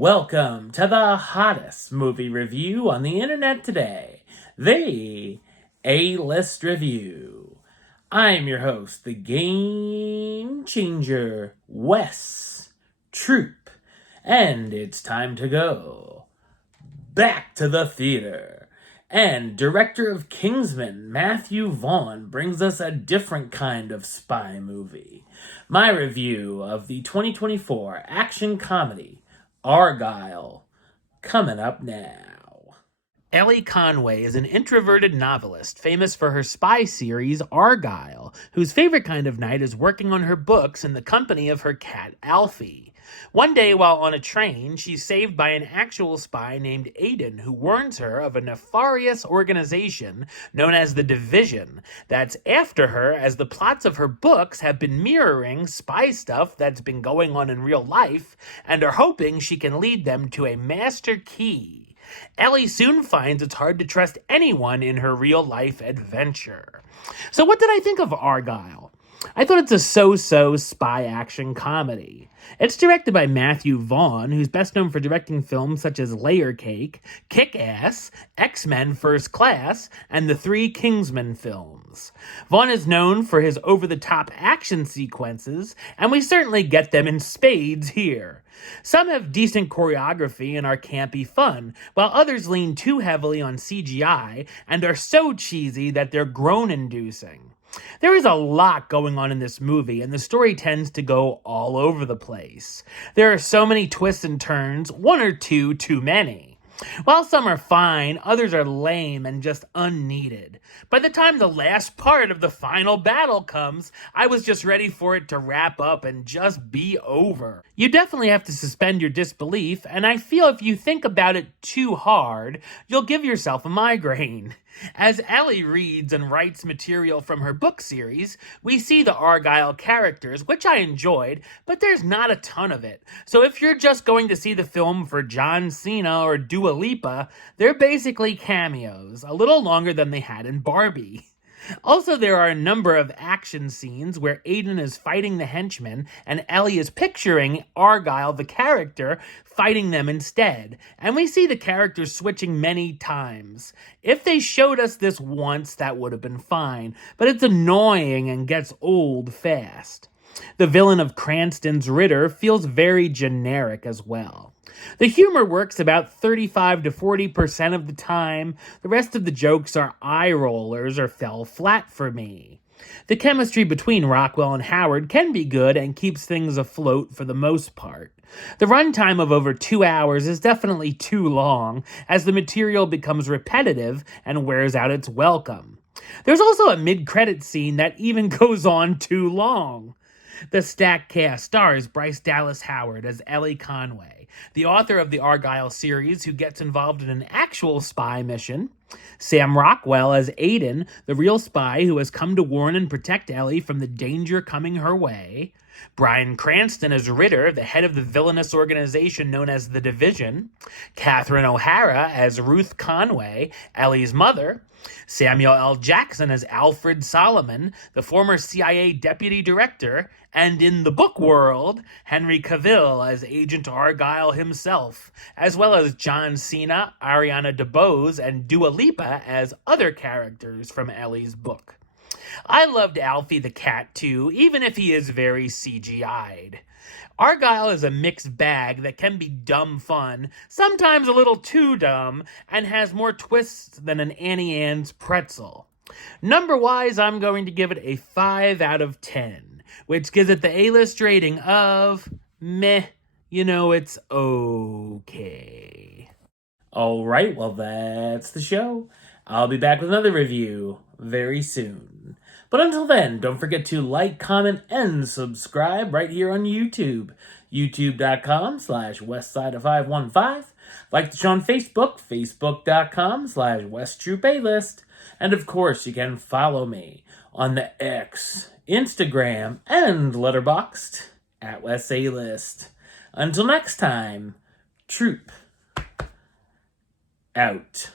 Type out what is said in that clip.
Welcome to the hottest movie review on the internet today, the A-List Review. I'm your host, the Game Changer, Wes Troop, and it's time to go back to the theater. And director of Kingsman, Matthew Vaughn, brings us a different kind of spy movie. My review of the 2024 action comedy, Argylle, coming up now. Ellie Conway is an introverted novelist famous for her spy series Argylle, whose favorite kind of night is working on her books in the company of her cat Alfie. One day while on a train, she's saved by an actual spy named Aiden, who warns her of a nefarious organization known as the Division that's after her, as the plots of her books have been mirroring spy stuff that's been going on in real life and are hoping she can lead them to a master key. Ellie soon finds it's hard to trust anyone in her real-life adventure. So what did I think of Argylle? I thought it's a so-so spy action comedy. It's directed by Matthew Vaughn, who's best known for directing films such as Layer Cake, Kick-Ass, X-Men First Class, and the 3 Kingsman films. Vaughn is known for his over-the-top action sequences, and we certainly get them in spades here. Some have decent choreography and are campy fun, while others lean too heavily on CGI and are so cheesy that they're groan-inducing. There is a lot going on in this movie, and the story tends to go all over the place. There are so many twists and turns, one or two too many. While some are fine, others are lame and just unneeded. By the time the last part of the final battle comes, I was just ready for it to wrap up and just be over. You definitely have to suspend your disbelief, and I feel if you think about it too hard, you'll give yourself a migraine. As Ellie reads and writes material from her book series, we see the Argylle characters, which I enjoyed, but there's not a ton of it. So if you're just going to see the film for John Cena or Dua Lipa, they're basically cameos, a little longer than they had in Barbie. Also, there are a number of action scenes where Aiden is fighting the henchmen and Ellie is picturing Argylle, the character, fighting them instead. And we see the characters switching many times. If they showed us this once, that would have been fine, but it's annoying and gets old fast. The villain of Cranston's Ritter feels very generic as well. The humor works about 35 to 40% of the time. The rest of the jokes are eye rollers or fell flat for me. The chemistry between Rockwell and Howard can be good and keeps things afloat for the most part. The runtime of over 2 hours is definitely too long, as the material becomes repetitive and wears out its welcome. There's also a mid-credit scene that even goes on too long. The stacked cast stars Bryce Dallas Howard as Ellie Conway, the author of the Argylle series who gets involved in an actual spy mission, Sam Rockwell as Aiden, the real spy who has come to warn and protect Ellie from the danger coming her way, Bryan Cranston as Ritter, the head of the villainous organization known as the Division, Catherine O'Hara as Ruth Conway, Ellie's mother, Samuel L. Jackson as Alfred Solomon, the former CIA deputy director, and in the book world, Henry Cavill as Agent Argylle himself, as well as John Cena, Ariana DeBose, and Dua Lipa as other characters from Ellie's book. I loved Alfie the cat too, even if he is very CGI'd. Argylle is a mixed bag that can be dumb fun, sometimes a little too dumb, and has more twists than an Annie Ann's pretzel. Number-wise, I'm going to give it a 5 out of 10, which gives it the A-list rating of meh. It's okay. Alright, well that's the show. I'll be back with another review very soon. But until then, don't forget to like, comment, and subscribe right here on YouTube. youtube.com/westside515. Like the show on Facebook, facebook.com/westtroupaylist. And of course, you can follow me on the X, Instagram, and Letterboxd at WesAList. Until next time, Troop out.